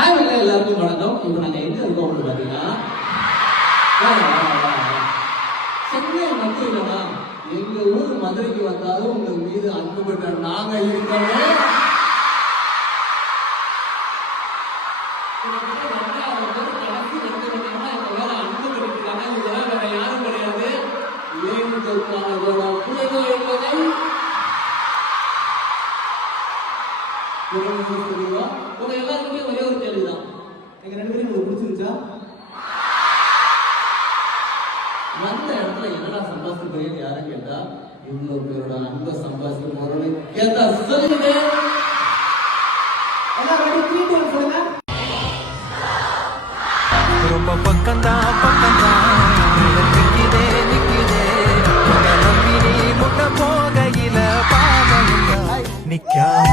Hi மக்களே, எல்லாருக்கும் வணக்கம். இப்போ நாங்கள் எங்கே இருக்கோம் பார்த்தீங்கன்னா சென்னை மட்டும் இல்லைன்னா எங்கள் ஊர் மதுரைக்கு வந்தாலும் உங்கள் மீது அன்பு பெற்ற நாங்கள் இருக்கோம். உங்க எல்லாருக்குமே ஒரே ஒரு கேள்விதான், எங்க ரெண்டு பேரும் உங்களுக்கு பிடிச்சிருச்சா? வந்த இடத்துல என்னடா சம்பாதிச்சு போய் யாரும் கேட்டா இவ்வளவு பேரோட அன்பை சம்பாதிச்சு போறோம்னு கேட்டா சொல்லுங்க. ரொம்ப பக்கம்தான் நிக்குதே நம்பினி முட்ட போகையில பாதையில நிக்காம